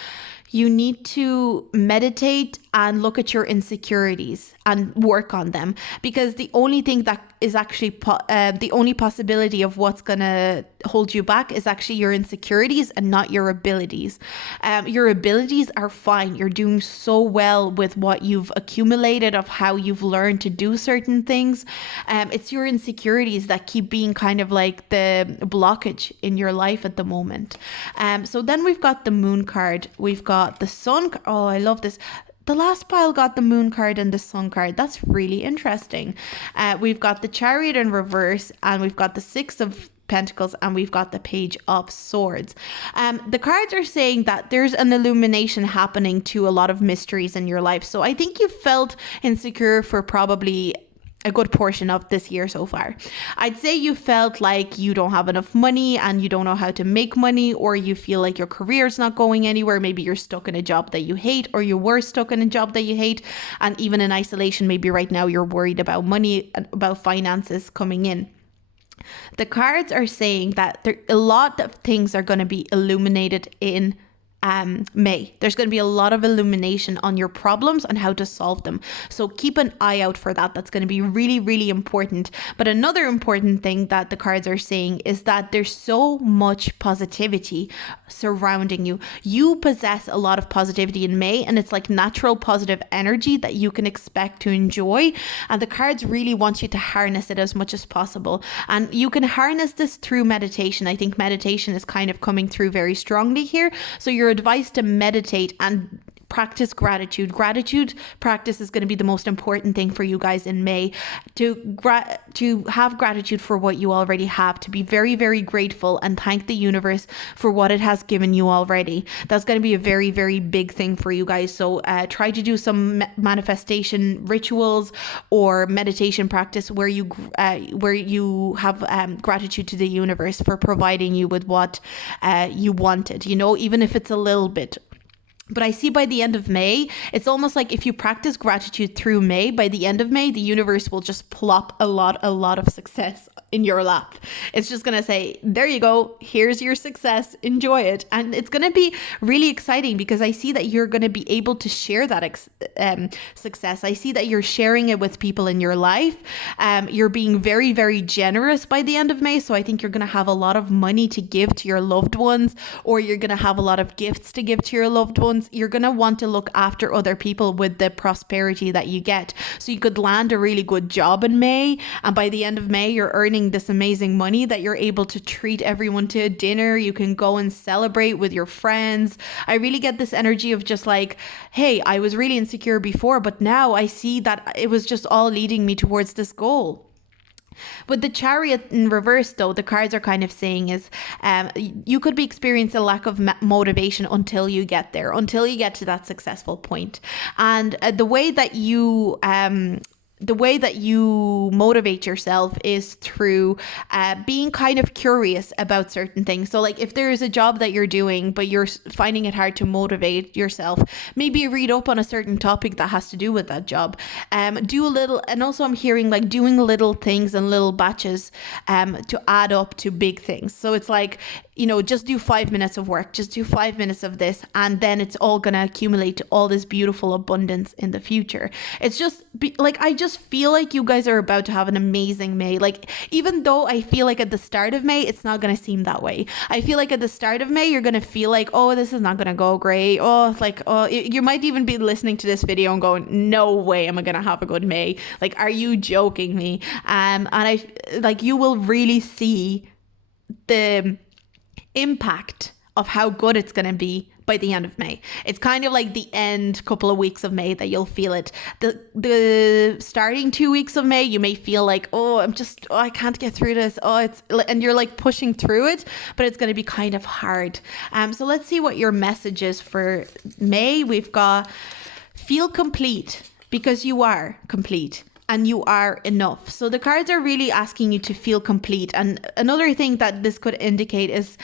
you need to meditate and look at your insecurities and work on them, because the only thing that is actually the only possibility of what's going to hold you back is actually your insecurities and not your abilities. Your abilities are fine. You're doing so well with what you've accumulated, of how you've learned to do certain things. It's your insecurities that keep being kind of like the blockage in your life at the moment. So then we've got the Moon card. We've got the Sun. Oh, I love this. The last pile got the Moon card and the Sun card. That's really interesting. We've got the Chariot in reverse, and we've got the 6 of Pentacles, and we've got the Page of Swords. The cards are saying that there's an illumination happening to a lot of mysteries in your life. So I think you felt insecure for probably a good portion of this year so far. I'd say you felt like you don't have enough money and you don't know how to make money, or you feel like your career's not going anywhere. Maybe you're stuck in a job that you hate, or you were stuck in a job that you hate. And even in isolation, maybe right now you're worried about money, about finances coming in. The cards are saying that a lot of things are going to be illuminated in May. There's going to be a lot of illumination on your problems and how to solve them. So keep an eye out for that. That's going to be really, really important. But another important thing that the cards are saying is that there's so much positivity surrounding you. You possess a lot of positivity in May, and it's like natural positive energy that you can expect to enjoy. And the cards really want you to harness it as much as possible. And you can harness this through meditation. I think meditation is kind of coming through very strongly here. So your advice to meditate and practice gratitude. Gratitude practice is going to be the most important thing for you guys in May. To have gratitude for what you already have, to be very, very grateful and thank the universe for what it has given you already. That's going to be a very, very big thing for you guys. So try to do some manifestation rituals or meditation practice where you have gratitude to the universe for providing you with what you wanted, even if it's a little bit. But I see by the end of May, it's almost like if you practice gratitude through May, by the end of May, the universe will just plop a lot of success in your lap. It's just going to say, there you go, here's your success, enjoy it. And it's going to be really exciting because I see that you're going to be able to share that success. I see that you're sharing it with people in your life. You're being very, very generous by the end of May. So I think you're going to have a lot of money to give to your loved ones, or you're going to have a lot of gifts to give to your loved ones. You're going to want to look after other people with the prosperity that you get. So you could land a really good job in May, and by the end of May you're earning this amazing money that you're able to treat everyone to a dinner. You can go and celebrate with your friends. I really get this energy of just like, hey, I was really insecure before, but now I see that it was just all leading me towards this goal. With the Chariot in reverse, though, the cards are kind of saying is you could be experiencing a lack of motivation until you get there, until you get to that successful point. And the way that you motivate yourself is through being kind of curious about certain things. So like if there is a job that you're doing, but you're finding it hard to motivate yourself, maybe read up on a certain topic that has to do with that job. Do a little, and also I'm hearing like doing little things and little batches to add up to big things. So it's like, just do 5 minutes of work, just do 5 minutes of this, and then it's all going to accumulate to all this beautiful abundance in the future. It's just I just feel like you guys are about to have an amazing May. Like, even though I feel like at the start of May, it's not going to seem that way. I feel like at the start of May, you're going to feel like, oh, this is not going to go great. You might even be listening to this video and going, no way am I going to have a good May. Like, are you joking me? And you will really see the impact of how good it's going to be by the end of May. It's kind of like the end couple of weeks of May that you'll feel it. The starting 2 weeks of May, you may feel like, I can't get through this. And you're like pushing through it, but it's going to be kind of hard. So let's see what your message is for May. We've got feel complete, because you are complete. And you are enough. So the cards are really asking you to feel complete. And another thing that this could indicate is,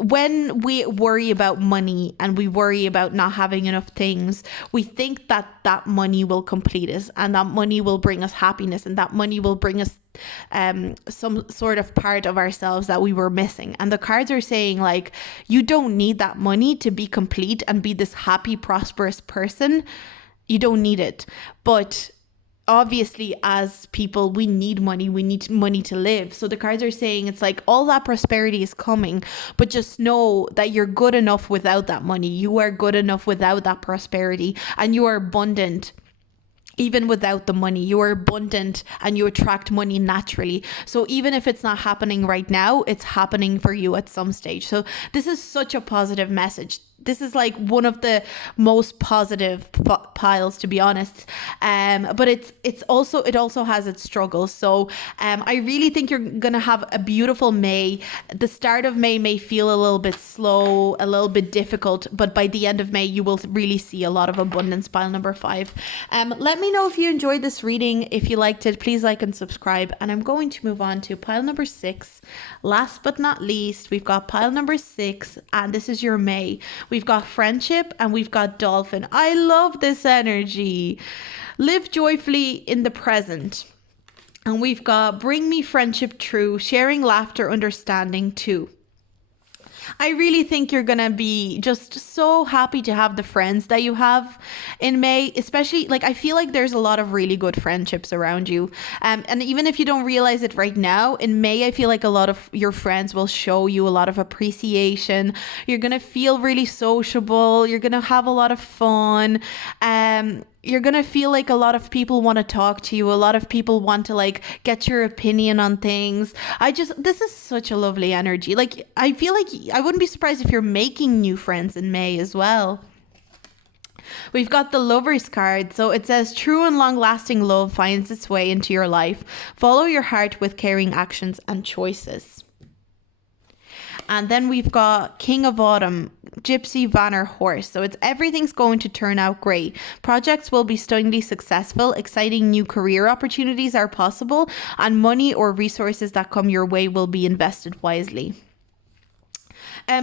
when we worry about money and we worry about not having enough things, we think that money will complete us, and that money will bring us happiness, and that money will bring us some sort of part of ourselves that we were missing. And the cards are saying, like, you don't need that money to be complete and be this happy, prosperous person. You don't need it. But obviously, as people, we need money. We need money to live. So the cards are saying it's like all that prosperity is coming, but just know that you're good enough without that money. You are good enough without that prosperity, and you are abundant. Even without the money, you are abundant and you attract money naturally. So even if it's not happening right now, it's happening for you at some stage. So this is such a positive message. This is like one of the most positive piles, to be honest. But it also has its struggles. So I really think you're gonna have a beautiful May. The start of May may feel a little bit slow, a little bit difficult, but by the end of May, you will really see a lot of abundance. Pile number 5. Let me know if you enjoyed this reading. If you liked it, please like and subscribe. And I'm going to move on to pile number 6. Last but not least, we've got pile number 6, and this is your May. We've got friendship and we've got dolphin. I love this energy. Live joyfully in the present. And we've got bring me friendship true, sharing laughter, understanding too. I really think you're going to be just so happy to have the friends that you have in May, especially I feel like there's a lot of really good friendships around you. And even if you don't realize it right now, in May, I feel like a lot of your friends will show you a lot of appreciation. You're going to feel really sociable. You're going to have a lot of fun. You're going to feel like a lot of people want to talk to you. A lot of people want to get your opinion on things. This is such a lovely energy. I feel like I wouldn't be surprised if you're making new friends in May as well. We've got the Lovers card. So it says true and long-lasting love finds its way into your life. Follow your heart with caring actions and choices. And then we've got King of Autumn, Gypsy Vanner Horse. So it's everything's going to turn out great. Projects will be stunningly successful. Exciting new career opportunities are possible. And money or resources that come your way will be invested wisely.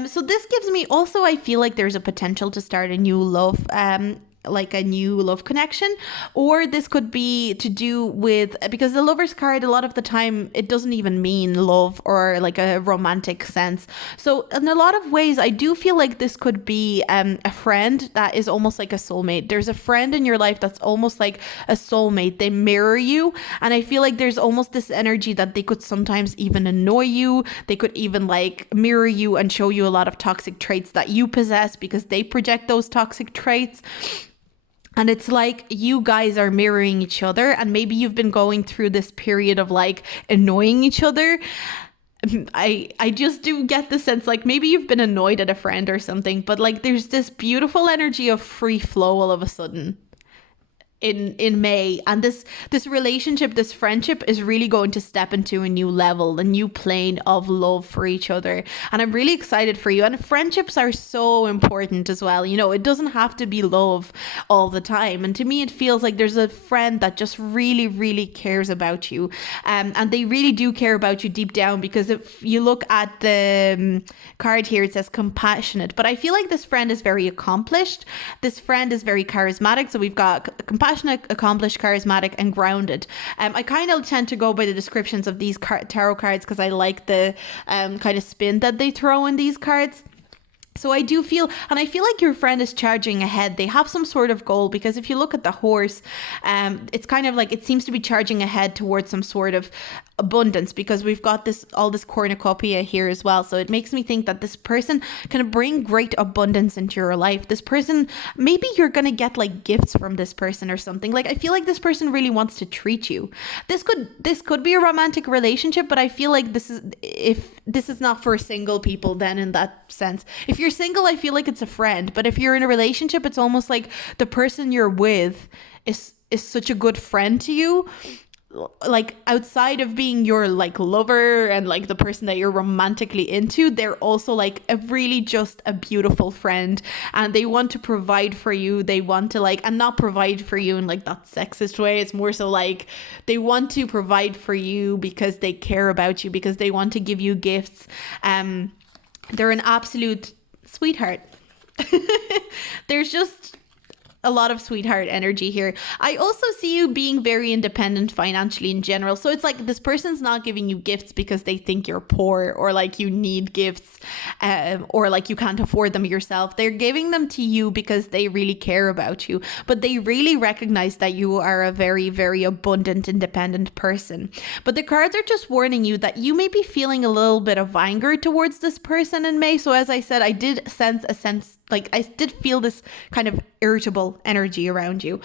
So this gives me also, I feel like there's a potential to start a new love, a new love connection, or this could be to do with, because the Lovers card a lot of the time it doesn't even mean love or a romantic sense. So in a lot of ways I do feel like this could be a friend that is almost like a soulmate. There's a friend in your life that's almost like a soulmate. They mirror you, and I feel like there's almost this energy that they could sometimes even annoy you. They could even mirror you and show you a lot of toxic traits that you possess because they project those toxic traits. And it's like you guys are mirroring each other, and maybe you've been going through this period of annoying each other. I just do get the sense maybe you've been annoyed at a friend or something, but there's this beautiful energy of free flow all of a sudden in May, and this relationship, this friendship is really going to step into a new level, a new plane of love for each other. And I'm really excited for you. And friendships are so important as well. You know, it doesn't have to be love all the time. And to me, it feels like there's a friend that just really, really cares about you. And they really do care about you deep down, because if you look at the card here, it says compassionate. But I feel like this friend is very accomplished. This friend is very charismatic. So we've got compassionate, accomplished, charismatic, and grounded. I kind of tend to go by the descriptions of these tarot cards because I like the kind of spin that they throw in these cards. So I do feel, and I feel like your friend is charging ahead. They have some sort of goal, because if you look at the horse, it's kind of like it seems to be charging ahead towards some sort of abundance, because we've got all this cornucopia here as well. So it makes me think that this person can bring great abundance into your life. This person, maybe you're going to get like gifts from this person or something. Like, I feel like this person really wants to treat you. This could be a romantic relationship, but I feel like if this is not for single people, then in that sense, if you're single, I feel like it's a friend. But if you're in a relationship, it's almost like the person you're with is such a good friend to you. Like, outside of being your like lover and like the person that you're romantically into, they're also like just a beautiful friend, and they want to provide for you. They want to like, and not provide for you in like that sexist way. It's more so like they want to provide for you because they care about you, because they want to give you gifts. They're an absolute sweetheart. There's just a lot of sweetheart energy here. I also see you being very independent financially in general. So it's like this person's not giving you gifts because they think you're poor, or like you need gifts, or like you can't afford them yourself. They're giving them to you because they really care about you, but they really recognize that you are a very, very abundant, independent person. But the cards are just warning you that you may be feeling a little bit of anger towards this person in May. So as I said, I did I did feel this kind of irritable energy around you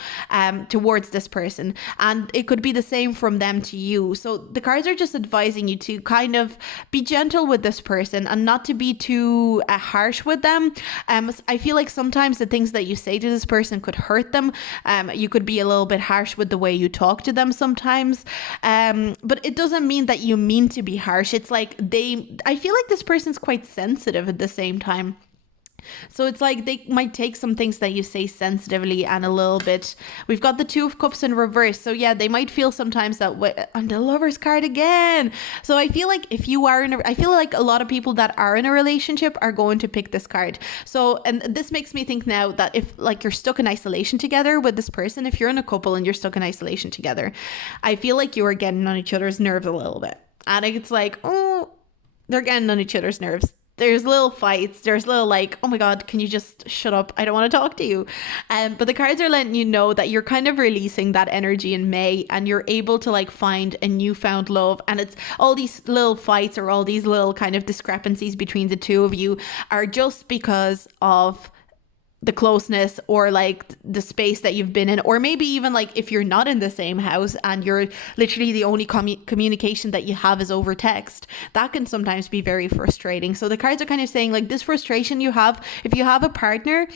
towards this person, and it could be the same from them to you. So the cards are just advising you to kind of be gentle with this person and not to be too harsh with them. I feel like sometimes the things that you say to this person could hurt them. You could be a little bit harsh with the way you talk to them sometimes, but it doesn't mean that you mean to be harsh. It's like I feel like this person's quite sensitive at the same time. So it's like they might take some things that you say sensitively and a little bit. We've got the Two of Cups in reverse. So yeah, they might feel sometimes that on the Lover's card again. So I feel like I feel like a lot of people that are in a relationship are going to pick this card. So, and this makes me think now that if like you're stuck in isolation together with this person, if you're in a couple and you're stuck in isolation together, I feel like you are getting on each other's nerves a little bit. And it's like, oh, they're getting on each other's nerves. There's little fights. There's little like, oh my God, can you just shut up? I don't want to talk to you. But the cards are letting you know that you're kind of releasing that energy in May, and you're able to like find a newfound love. And it's all these little fights or all these little kind of discrepancies between the two of you are just because of the closeness, or like the space that you've been in, or maybe even like if you're not in the same house and you're literally the only communication that you have is over text, that can sometimes be very frustrating. So the cards are kind of saying like this frustration you have, if you have a partner,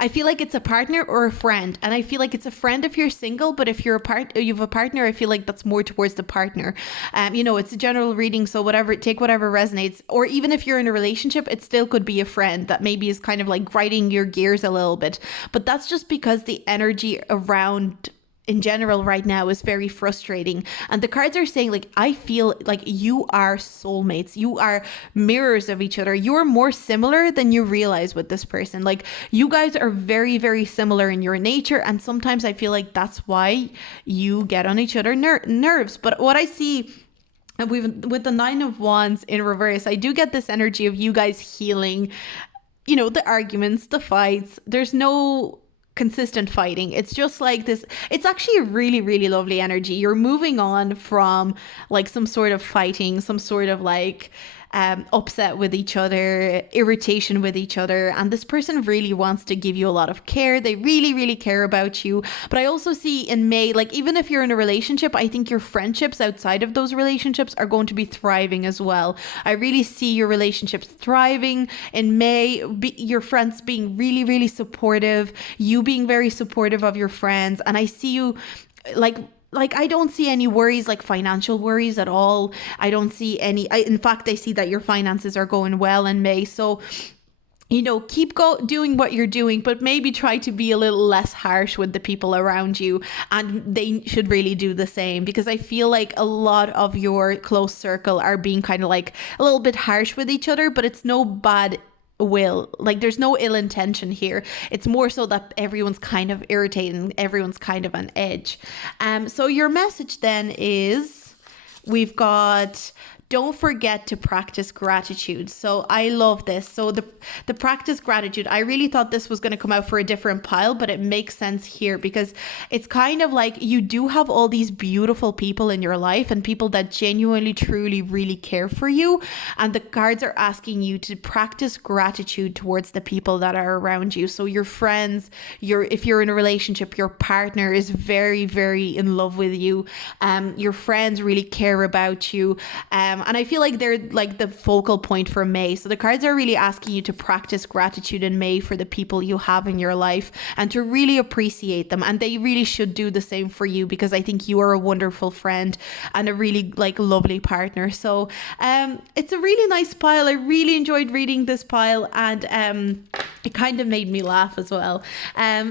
I feel like it's a partner or a friend, and I feel like it's a friend if you're single, but if you have a partner, I feel like that's more towards the partner. It's a general reading, so take whatever resonates. Or even if you're in a relationship, it still could be a friend that maybe is kind of like grinding your gears a little bit, but that's just because the energy around in general right now is very frustrating. And the cards are saying like, I feel like you are soulmates. You are mirrors of each other. You are more similar than you realize with this person. Like, you guys are very, very similar in your nature. And sometimes I feel like that's why you get on each other's nerves. But what I see with the Nine of Wands in reverse, I do get this energy of you guys healing, the arguments, the fights. There's no consistent fighting. It's just like this. It's actually a really, really lovely energy. You're moving on from like some sort of fighting, some sort of like upset with each other, irritation with each other, and this person really wants to give you a lot of care. They really, really care about you. But I also see in May, like even if you're in a relationship, I think your friendships outside of those relationships are going to be thriving as well. I really see your relationships thriving in May, your friends being really, really supportive, you being very supportive of your friends, and I see you like I don't see any worries, like financial worries at all. I don't see any. In fact, I see that your finances are going well in May. So, you know, keep doing what you're doing, but maybe try to be a little less harsh with the people around you, and they should really do the same, because I feel like a lot of your close circle are being kind of like a little bit harsh with each other, but it's no bad will, like there's no ill intention here. It's more so that everyone's kind of irritating, everyone's kind of on edge. So your message then is, we've got, don't forget to practice gratitude. So I love this. So the practice gratitude, I really thought this was going to come out for a different pile, but it makes sense here, because it's kind of like you do have all these beautiful people in your life, and people that genuinely, truly, really care for you. And the cards are asking you to practice gratitude towards the people that are around you. So your friends, if you're in a relationship, your partner is very, very in love with you. Your friends really care about you. And I feel like they're like the focal point for May. So the cards are really asking you to practice gratitude in May for the people you have in your life, and to really appreciate them. And they really should do the same for you, because I think you are a wonderful friend and a really like lovely partner. So it's a really nice pile. I really enjoyed reading this pile, and it kind of made me laugh as well.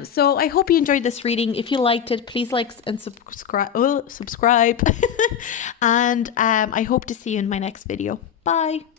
So I hope you enjoyed this reading. If you liked it, please like and subscribe. And I hope to see you in my next video. Bye.